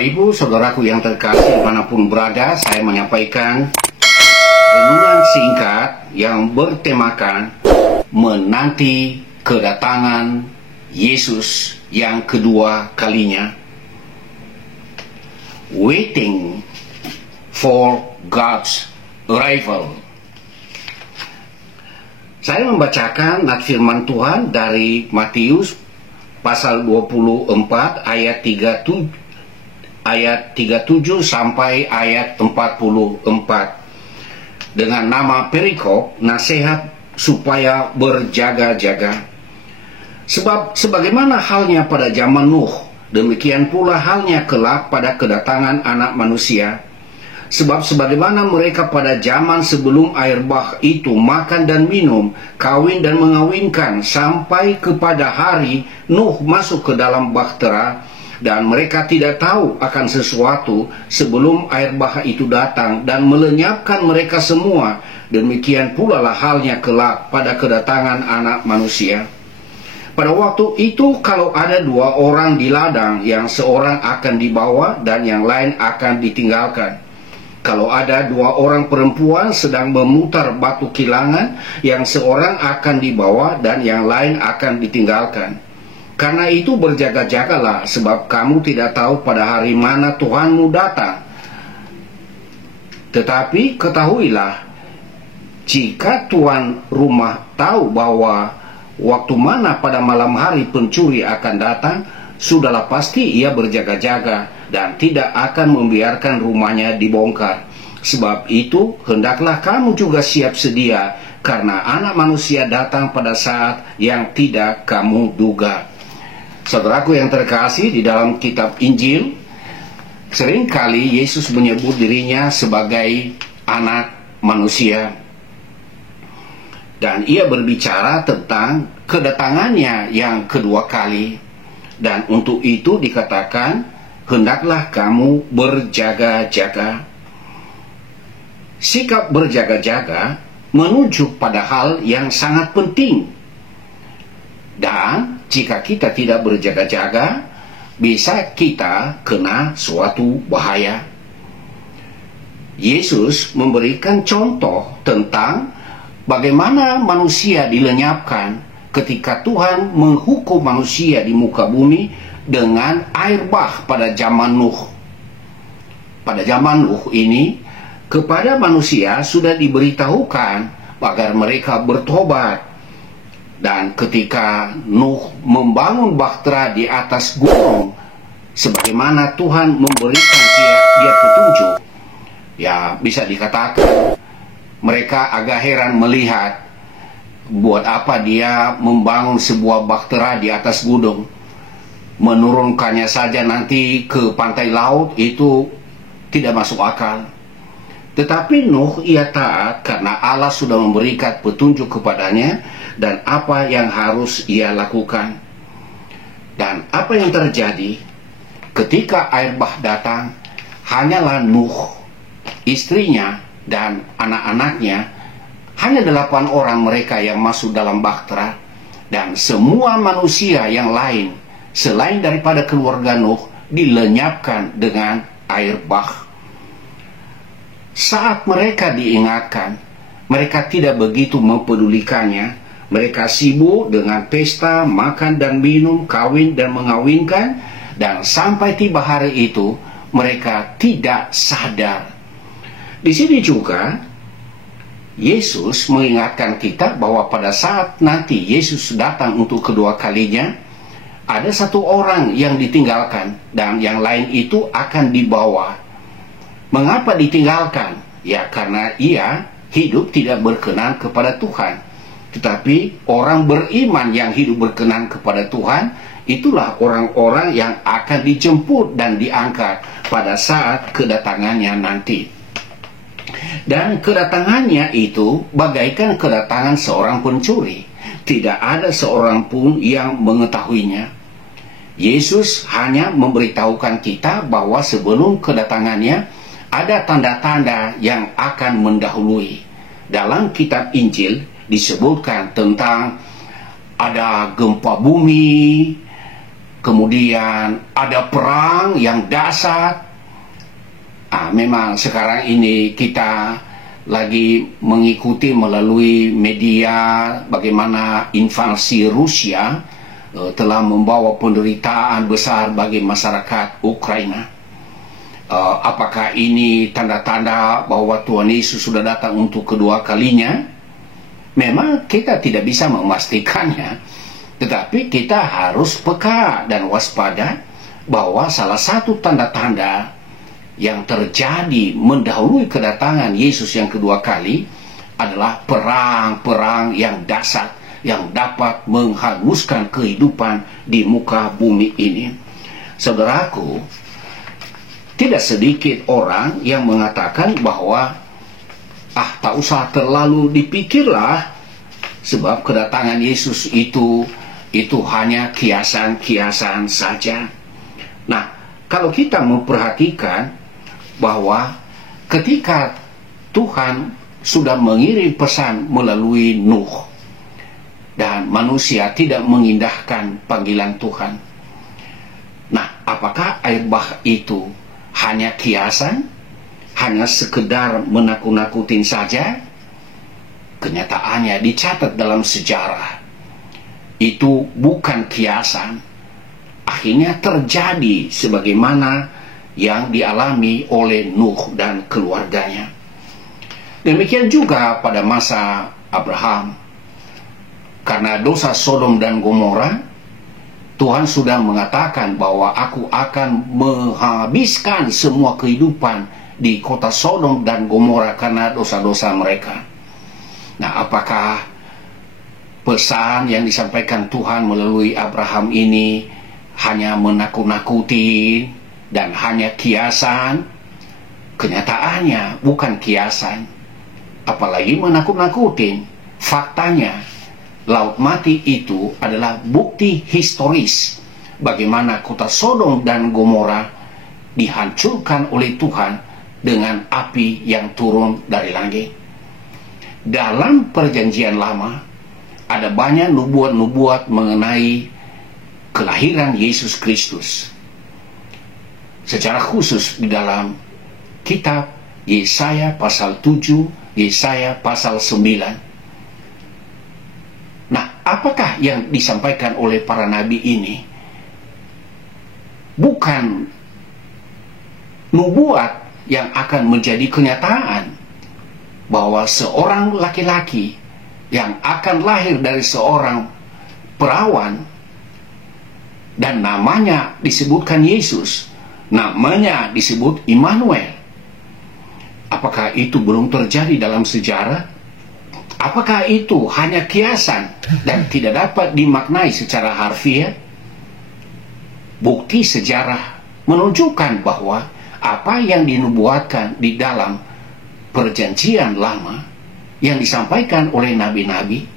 Bapak Ibu, saudaraku yang terkasih dimanapun berada, saya menyampaikan renungan singkat yang bertemakan menanti kedatangan Yesus yang kedua kalinya. Waiting for God's arrival. Saya membacakan nats firman Tuhan dari Matius pasal 24 ayat 37 sampai ayat 44 dengan nama perikop nasihat supaya berjaga-jaga. Sebab sebagaimana halnya pada zaman Nuh, demikian pula halnya kelak pada kedatangan Anak Manusia. Sebab sebagaimana mereka pada zaman sebelum air bah itu makan dan minum, kawin dan mengawinkan, sampai kepada hari Nuh masuk ke dalam bahtera, dan mereka tidak tahu akan sesuatu sebelum air bah itu datang dan melenyapkan mereka semua. Demikian pula lah halnya kelak pada kedatangan Anak Manusia. Pada waktu itu kalau ada dua orang di ladang, yang seorang akan dibawa dan yang lain akan ditinggalkan. Kalau ada dua orang perempuan sedang memutar batu kilangan, yang seorang akan dibawa dan yang lain akan ditinggalkan. Karena itu berjaga-jagalah, sebab kamu tidak tahu pada hari mana Tuhanmu datang. Tetapi ketahuilah, jika tuan rumah tahu bahwa waktu mana pada malam hari pencuri akan datang, sudahlah pasti ia berjaga-jaga dan tidak akan membiarkan rumahnya dibongkar. Sebab itu hendaklah kamu juga siap sedia, karena Anak Manusia datang pada saat yang tidak kamu duga. Saudaraku yang terkasih, di dalam kitab Injil seringkali Yesus menyebut dirinya sebagai Anak Manusia, dan ia berbicara tentang kedatangannya yang kedua kali. Dan untuk itu dikatakan, hendaklah kamu berjaga-jaga. Sikap berjaga-jaga menunjuk pada hal yang sangat penting. Dan jika kita tidak berjaga-jaga, bisa kita kena suatu bahaya. Yesus memberikan contoh tentang bagaimana manusia dilenyapkan ketika Tuhan menghukum manusia di muka bumi dengan air bah pada zaman Nuh. Pada zaman Nuh ini, kepada manusia sudah diberitahukan agar mereka bertobat. Dan ketika Nuh membangun bahtera di atas gunung, sebagaimana Tuhan memberikan dia petunjuk, ya bisa dikatakan mereka agak heran melihat, buat apa dia membangun sebuah bahtera di atas gunung? Menurunkannya saja nanti ke pantai laut, itu tidak masuk akal. Tetapi Nuh ia taat karena Allah sudah memberikan petunjuk kepadanya dan apa yang harus ia lakukan. Dan apa yang terjadi ketika air bah datang? Hanyalah Nuh, istrinya dan anak-anaknya, hanya 8 orang mereka yang masuk dalam bahtera, dan semua manusia yang lain selain daripada keluarga Nuh dilenyapkan dengan air bah. Saat mereka diingatkan, mereka tidak begitu mempedulikannya. Mereka sibuk dengan pesta, makan dan minum, kawin dan mengawinkan, dan sampai tiba hari itu mereka tidak sadar. Di sini juga Yesus mengingatkan kita bahwa pada saat nanti Yesus datang untuk kedua kalinya, ada satu orang yang ditinggalkan dan yang lain itu akan dibawa. Mengapa ditinggalkan? Ya karena ia hidup tidak berkenan kepada Tuhan. Tetapi orang beriman yang hidup berkenan kepada Tuhan, itulah orang-orang yang akan dijemput dan diangkat pada saat kedatangannya nanti. Dan kedatangannya itu bagaikan kedatangan seorang pencuri. Tidak ada seorang pun yang mengetahuinya. Yesus hanya memberitahukan kita bahwa sebelum kedatangannya ada tanda-tanda yang akan mendahului. Dalam kitab Injil disebutkan tentang ada gempa bumi, kemudian ada perang yang dahsyat. Memang sekarang ini kita lagi mengikuti melalui media bagaimana invasi Rusia telah membawa penderitaan besar bagi masyarakat Ukraina. Apakah ini tanda-tanda bahwa Tuhan Yesus sudah datang untuk kedua kalinya? Memang kita tidak bisa memastikannya, tetapi kita harus peka dan waspada bahwa salah satu tanda-tanda yang terjadi mendahului kedatangan Yesus yang kedua kali adalah perang-perang yang dahsyat yang dapat menghanguskan kehidupan di muka bumi ini. Saudaraku, tidak sedikit orang yang mengatakan bahwa tak usah terlalu dipikirlah, sebab kedatangan Yesus itu hanya kiasan-kiasan saja. Nah, kalau kita memperhatikan bahwa ketika Tuhan sudah mengirim pesan melalui Nuh dan manusia tidak mengindahkan panggilan Tuhan, nah, apakah air bah itu hanya kiasan, hanya sekedar menakut-nakutin saja? Kenyataannya dicatat dalam sejarah, itu bukan kiasan. Akhirnya terjadi sebagaimana yang dialami oleh Nuh dan keluarganya. Demikian juga pada masa Abraham. Karena dosa Sodom dan Gomora, Tuhan sudah mengatakan bahwa aku akan menghabiskan semua kehidupan di kota Sodom dan Gomora karena dosa-dosa mereka. Nah, apakah pesan yang disampaikan Tuhan melalui Abraham ini hanya menakut-nakuti dan hanya kiasan? Kenyataannya bukan kiasan, apalagi menakut-nakutin. Faktanya, Laut Mati itu adalah bukti historis bagaimana kota Sodom dan Gomora dihancurkan oleh Tuhan dengan api yang turun dari langit. Dalam perjanjian lama ada banyak nubuat-nubuat mengenai kelahiran Yesus Kristus. Secara khusus di dalam kitab Yesaya pasal 7, Yesaya pasal 9. Nah, apakah yang disampaikan oleh para nabi ini? Bukan nubuat yang akan menjadi kenyataan bahwa seorang laki-laki yang akan lahir dari seorang perawan dan namanya disebutkan Yesus, namanya disebut Immanuel. Apakah itu belum terjadi dalam sejarah? Apakah itu hanya kiasan dan tidak dapat dimaknai secara harfiah? Bukti sejarah menunjukkan bahwa apa yang dinubuatkan di dalam perjanjian lama yang disampaikan oleh nabi-nabi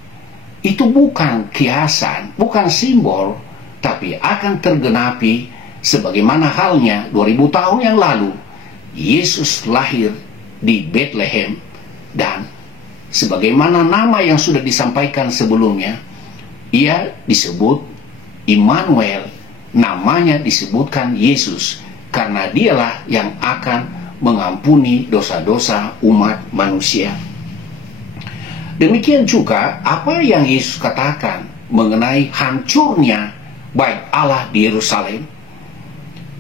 itu bukan kiasan, bukan simbol, tapi akan tergenapi sebagaimana halnya 2000 tahun yang lalu Yesus lahir di Bethlehem, dan sebagaimana nama yang sudah disampaikan sebelumnya, ia disebut Immanuel, namanya disebutkan Yesus, karena dialah yang akan mengampuni dosa-dosa umat manusia. Demikian juga apa yang Yesus katakan mengenai hancurnya bait Allah di Yerusalem.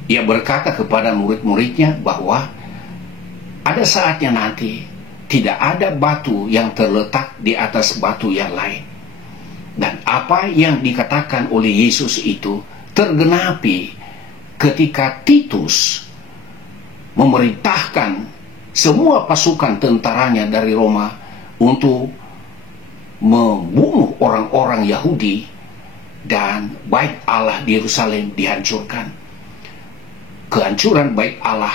Ia berkata kepada murid-muridnya bahwa ada saatnya nanti tidak ada batu yang terletak di atas batu yang lain. Dan apa yang dikatakan oleh Yesus itu tergenapi ketika Titus memerintahkan semua pasukan tentaranya dari Roma untuk membunuh orang-orang Yahudi, dan bait Allah di Yerusalem dihancurkan. Kehancuran bait Allah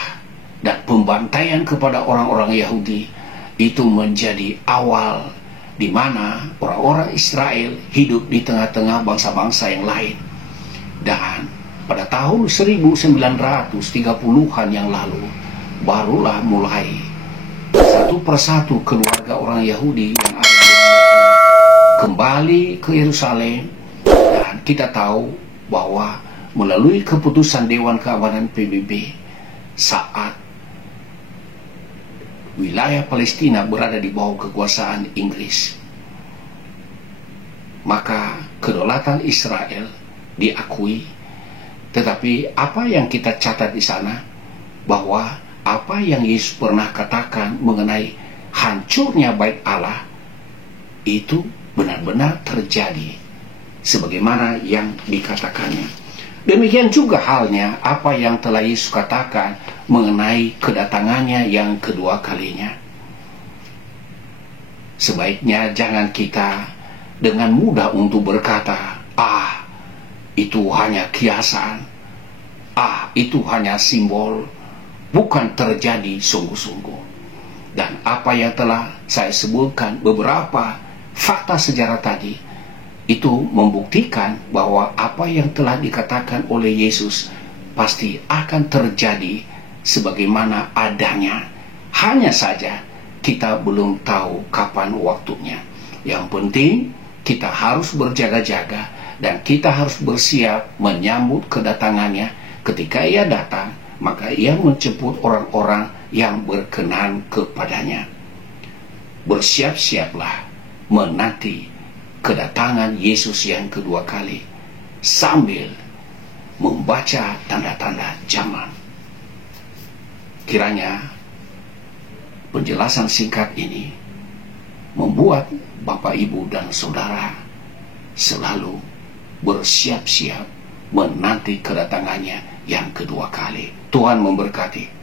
dan pembantaian kepada orang-orang Yahudi itu menjadi awal di mana orang-orang Israel hidup di tengah-tengah bangsa-bangsa yang lain. Dan pada tahun 1930-an yang lalu barulah mulai satu persatu keluarga orang Yahudi yang ada di kembali ke Yerusalem. Dan kita tahu bahwa melalui keputusan Dewan Keamanan PBB saat wilayah Palestina berada di bawah kekuasaan Inggris. Maka kedaulatan Israel diakui, tetapi apa yang kita catat di sana, bahwa apa yang Yesus pernah katakan mengenai hancurnya bait Allah itu benar-benar terjadi sebagaimana yang dikatakannya. Demikian juga halnya apa yang telah Yesus katakan mengenai kedatangannya yang kedua kalinya. Sebaiknya jangan kita dengan mudah untuk berkata, itu hanya kiasan, itu hanya simbol, bukan terjadi sungguh-sungguh. Dan apa yang telah saya sebutkan, beberapa fakta sejarah tadi, itu membuktikan bahwa apa yang telah dikatakan oleh Yesus pasti akan terjadi sebagaimana adanya. Hanya saja kita belum tahu kapan waktunya. Yang penting kita harus berjaga-jaga dan kita harus bersiap menyambut kedatangannya. Ketika ia datang, maka ia menjemput orang-orang yang berkenan kepadanya. Bersiap-siaplah menanti kedatangan Yesus yang kedua kali sambil membaca tanda-tanda zaman. Kiranya penjelasan singkat ini membuat Bapak, Ibu, dan Saudara selalu bersiap-siap menanti kedatangannya yang kedua kali. Tuhan memberkati.